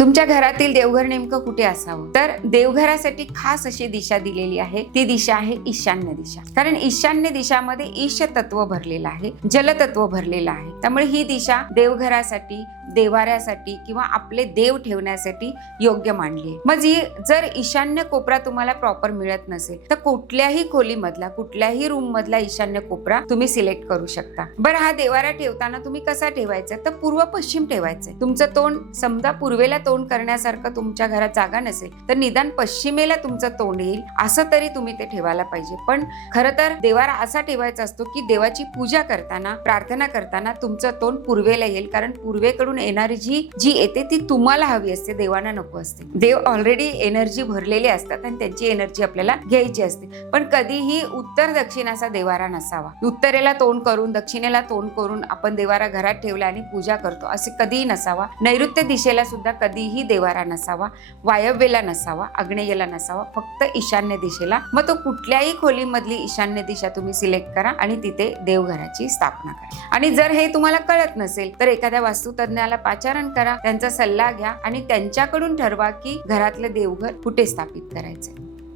तुमच्या घरातील देवघर नेमकं कुठे असावं? तर देवघरासाठी खास अशी दिशा दिलेली आहे. ती दिशा आहे ईशान्य दिशा. कारण ईशान्य दिशामध्ये ईश तत्व भरलेलं आहे जलतत्व भरलेलं आहे. त्यामुळे ही दिशा देवघरासाठी देवाऱ्यासाठी किंवा आपले देव ठेवण्यासाठी योग्य मानली आहे. मग जी जर ईशान्य कोपरा तुम्हाला प्रॉपर मिळत नसेल तर कुठल्याही खोलीमधला कुठल्याही रूम मधला ईशान्य कोपरा तुम्ही सिलेक्ट करू शकता. बरं हा देवारा ठेवताना तुम्ही कसा ठेवायचा? तर पूर्व पश्चिम ठेवायचा तुमचं तोंड समजा पूर्वेला तोंड करण्यासारखं तुमच्या घरात जागा नसेल तर निदान पश्चिमेला तुमचं तोंड येईल असं तरी तुम्ही ते ठेवायला पाहिजे. पण खरं तर देवारा असा ठेवायचा असतो की देवाची पूजा करताना प्रार्थना करताना तुमचं तोंड पूर्वेला येईल कारण पूर्वेकडून येणारी जी जी येते ती तुम्हाला हवी असते देवाना नको असते. देव ऑलरेडी एनर्जी भरलेली असतात आणि त्यांची एनर्जी आपल्याला घ्यायची असते. पण कधीही उत्तर दक्षिण असा देवारा नसावा. उत्तरेला तोंड करून दक्षिणेला तोंड करून आपण देवारा घरात ठेवला आणि पूजा करतो असे कधीही नसावा. नैऋत्य दिशेला सुद्धा कधी कधीही देवारा नसावा वायव्येला नसावा आग्नेयेला नसावा फक्त ईशान्य दिशेला. मग तो कुठल्याही खोलीमधली ईशान्य दिशा तुम्ही सिलेक्ट करा आणि तिथे देवघराची स्थापना करा. आणि जर हे तुम्हाला कळत नसेल तर एखाद्या वास्तुतज्ञाला पाचारण करा त्यांचा सल्ला घ्या आणि त्यांच्याकडून ठरवा की घरातलं देवघर कुठे स्थापित करायचं